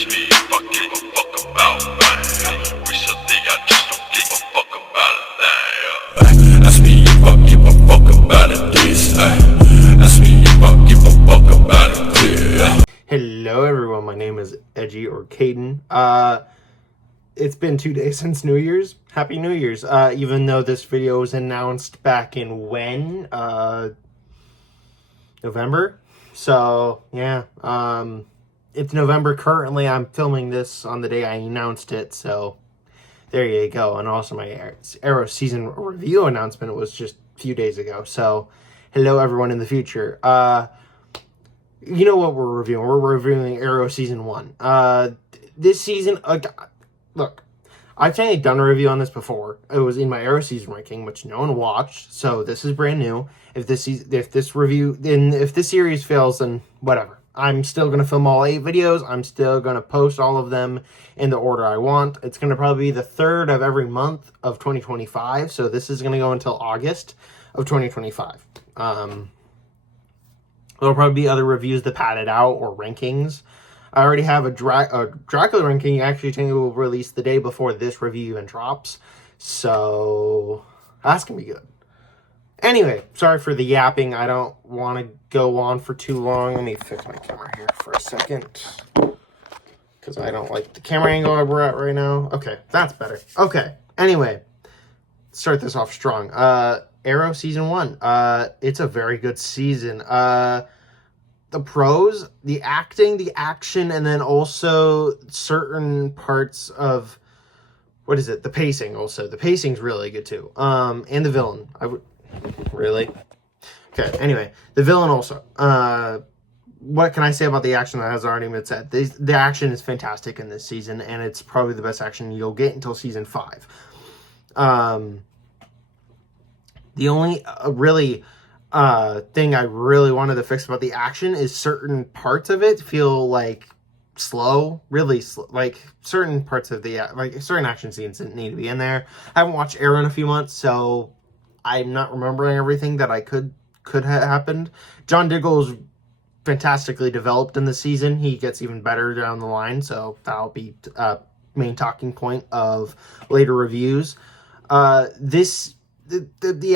Ask me if I give a fuck about man. Recently I just don't give a fuck about a thing. Ask me if I give a fuck about it this. Ask me if I give a fuck about it this. Hello everyone, my name is Edgy or Caden. It's been 2 days since New Year's. Happy New Year's. Even though this video was announced back in when? November? So, yeah. It's November currently. I'm filming this on the day I announced it, so there you go. And also my Arrow season review announcement was just a few days ago. So, hello everyone in the future. You know what we're reviewing? We're reviewing Arrow Season 1. This season, look, I've technically done a review on this before. It was in my Arrow Season ranking, which no one watched, so this is brand new. If this series fails, then whatever. I'm still going to film all 8 videos. I'm still going to post all of them in the order I want. It's going to probably be the 3rd of every month of 2025, so this is going to go until August of 2025. There'll probably be other reviews that pad it out or rankings. I already have a Dracula ranking. Actually, it will release the day before this review even drops. So that's going to be good. Anyway, sorry for the yapping. I don't want to go on for too long. Let me fix my camera here for a second, because I don't like the camera angle we're at right now. Okay, that's better. Okay, anyway, start this off strong. Arrow Season 1. It's a very good season. The pros, the acting, the action, and then also certain parts of, the pacing also. The pacing's really good too. And the villain. Really? Okay, anyway. The villain also. What can I say about the action that has already been said? The action is fantastic in this season, and it's probably the best action you'll get until Season 5. The only thing I really wanted to fix about the action is certain parts of it feel like slow, really slow. Like certain parts of certain action scenes didn't need to be in there. I haven't watched Arrow in a few months, so I'm not remembering everything that I could have happened. John Diggle is fantastically developed in the season. He gets even better down the line, so that'll be main talking point of later reviews. The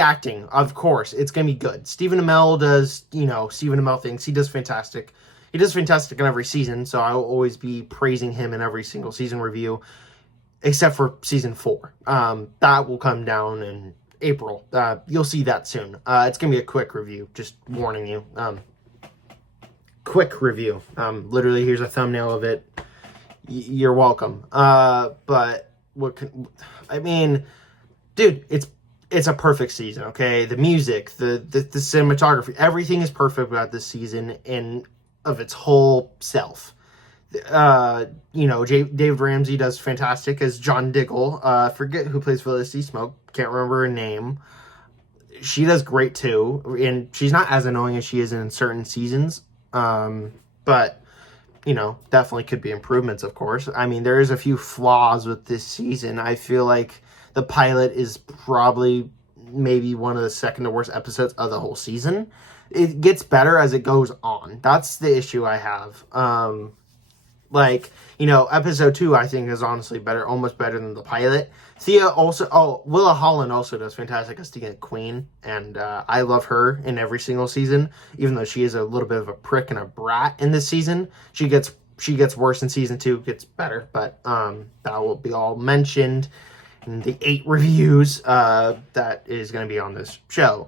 acting, of course, it's going to be good. Stephen Amell does, Stephen Amell things. He does fantastic. He does fantastic in every season, so I will always be praising him in every single season review, except for Season 4. That will come down in April. You'll see that soon. It's going to be a quick review, just warning you. Quick review. Literally, here's a thumbnail of it. You're welcome. But dude, it's a perfect season, okay? The music, the cinematography, everything is perfect about this season in of its whole self. David Ramsey does fantastic as John Diggle. Forget who plays Felicity Smoke. Can't remember her name. She does great too, and she's not as annoying as she is in certain seasons. But definitely could be improvements, of course. I mean, there is a few flaws with this season. I feel like the pilot is probably maybe one of the second to worst episodes of the whole season. It gets better as it goes on. That's the issue I have. Episode 2, I think, is honestly better, almost better than the pilot. Willa Holland also does fantastic as the Queen, and I love her in every single season, even though she is a little bit of a prick and a brat in this season. She gets worse in Season 2, gets better, but that will be all mentioned in the 8 reviews that is going to be on this show.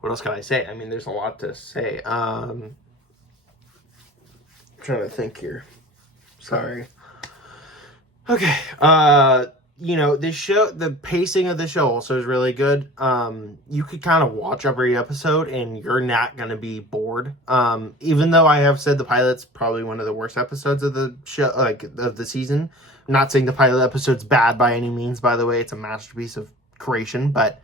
What else can I say? I mean, there's a lot to say. I'm trying to think here. Sorry. Okay. This show, the pacing of the show also is really good. You could kind of watch every episode and you're not going to be bored. Even though I have said the pilot's probably one of the worst episodes of the show, of the season. I'm not saying the pilot episode's bad by any means, by the way. It's a masterpiece of creation, but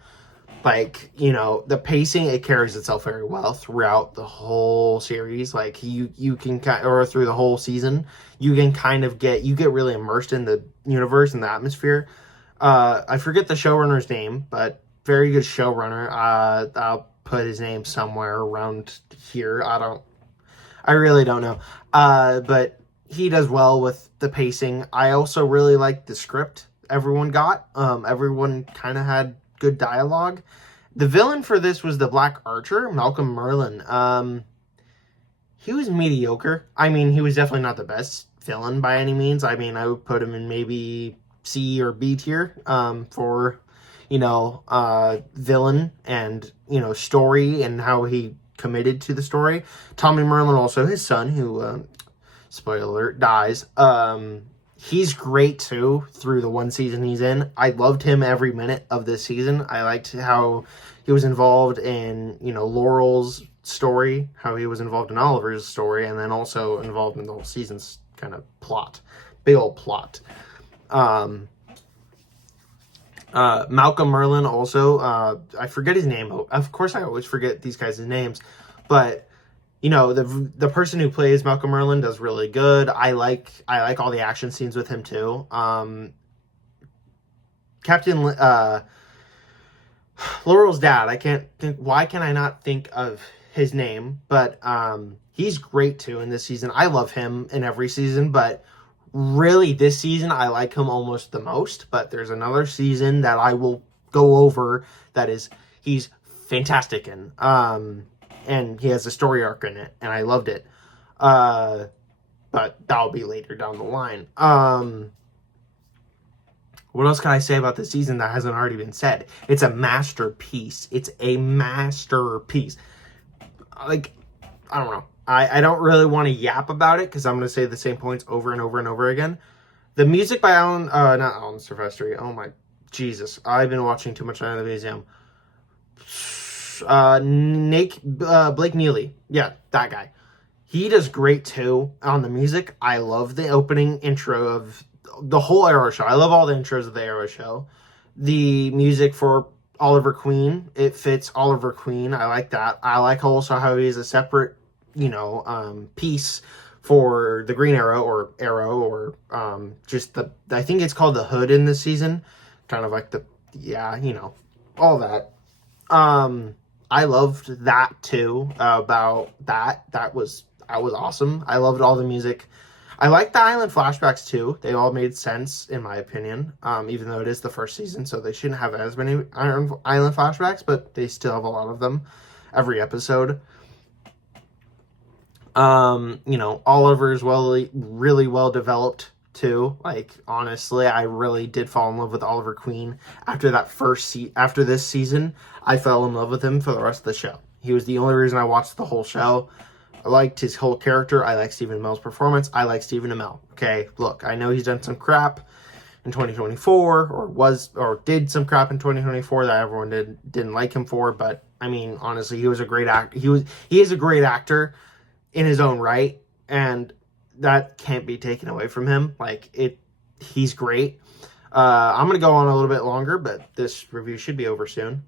the pacing, it carries itself very well throughout the whole series. Like you can through the whole season, you get really immersed in the universe and the atmosphere. I forget the showrunner's name, but very good showrunner. I'll put his name somewhere around here. I really don't know. But he does well with the pacing. I also really like the script everyone got. Everyone kind of had good dialogue. The villain for this was the Black Archer, Malcolm Merlin. He was mediocre. I mean, he was definitely not the best villain by any means. I mean, I would put him in maybe C or B tier for, villain and, story and how he committed to the story. Tommy Merlin, also his son, who, spoiler alert, dies. He's great too through the one season he's in. I loved him every minute of this season. I liked how he was involved in, Laurel's story, how he was involved in Oliver's story, and then also involved in the whole season's kind of plot. Big old plot. Malcolm Merlin also, I forget his name. Of course I always forget these guys' names, but the person who plays Malcolm Merlin does really good. I like all the action scenes with him too. Captain Laurel's dad, why can I not think of his name? But he's great too in this season. I love him in every season, but really this season I like him almost the most. But there's another season that I will go over that he's fantastic in. And he has a story arc in it, and I loved it. But that'll be later down the line. What else can I say about this season that hasn't already been said? It's a masterpiece. It's a masterpiece. Like, I don't know. I don't really want to yap about it because I'm going to say the same points over and over and over again. The music by not Alan Silvestri. Oh my Jesus. I've been watching too much Night at the Museum. Blake Neely. Yeah, that guy. He does great too on the music. I love the opening intro of the whole Arrow show. I love all the intros of the Arrow show. The music for Oliver Queen, it fits Oliver Queen. I like that. I like also how he is a separate, piece for the Green Arrow or just I think it's called the Hood in this season. Kind of like all that. I loved that too, about that. That was awesome. I loved all the music. I liked the island flashbacks too. They all made sense in my opinion, even though it is the first season, so they shouldn't have as many island flashbacks, but they still have a lot of them every episode. Oliver's really well developed too. Like, honestly, I really did fall in love with Oliver Queen after after this season. I fell in love with him for the rest of the show. He was the only reason I watched the whole show. I liked his whole character. I like Stephen Amell's performance. I like Stephen Amell. Okay, look, I know he's done some crap in 2024, or did some crap in 2024 that everyone didn't like him for. But I mean, honestly, he was a great actor. He is a great actor in his own right, and that can't be taken away from him. He's great. I'm gonna go on a little bit longer, but this review should be over soon.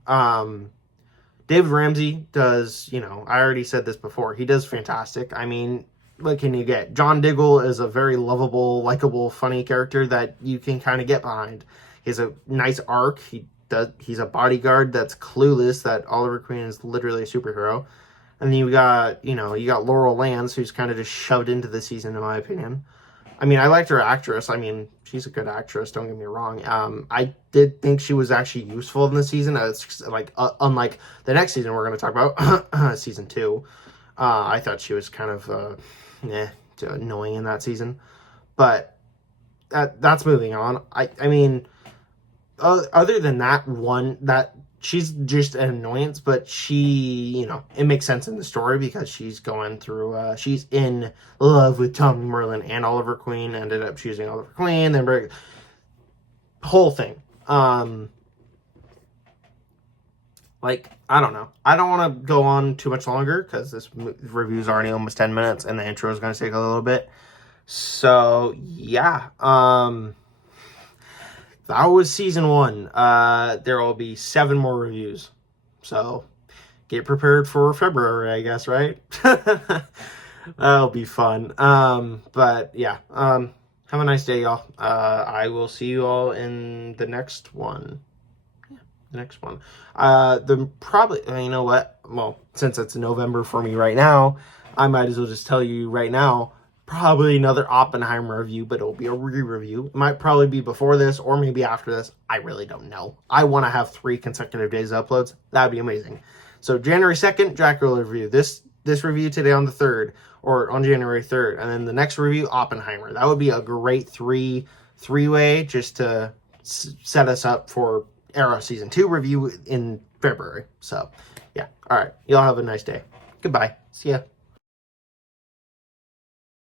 David Ramsey does, I already said this before, he does fantastic. I mean, what can you get? John Diggle is a very lovable, likable, funny character that you can kind of get behind. He has a nice arc. He's a bodyguard that's clueless that Oliver Queen is literally a superhero. And then you got Laurel Lance, who's kind of just shoved into the season, in my opinion. I mean, I liked her actress. I mean, she's a good actress, don't get me wrong. I did think she was actually useful in the season. It's unlike the next season we're going to talk about, season 2. I thought she was kind of annoying in that season. But that's moving on. I mean, other than that she's just an annoyance, but she, it makes sense in the story because she's going through, she's in love with Tommy Merlin and Oliver Queen, ended up choosing Oliver Queen, then whole thing. I don't know. I don't want to go on too much longer because this review is already almost 10 minutes and the intro is going to take a little bit. So, yeah. That was season 1. There will be 7 more reviews. So, get prepared for February, I guess, right? That'll be fun. But, yeah. Have a nice day, y'all. I will see you all in the next one. Yeah, the next one. You know what? Well, since it's November for me right now, I might as well just tell you right now, probably another Oppenheimer review, but it'll be a re-review. It might probably be before this or maybe after this. I really don't know. I want to have 3 consecutive days of uploads. That would be amazing. So January 2nd, Dracula review. This review today on the 3rd, or on January 3rd. And then the next review, Oppenheimer. That would be a great three-way just to set us up for Arrow Season 2 review in February. So, yeah. All right. Y'all have a nice day. Goodbye. See ya.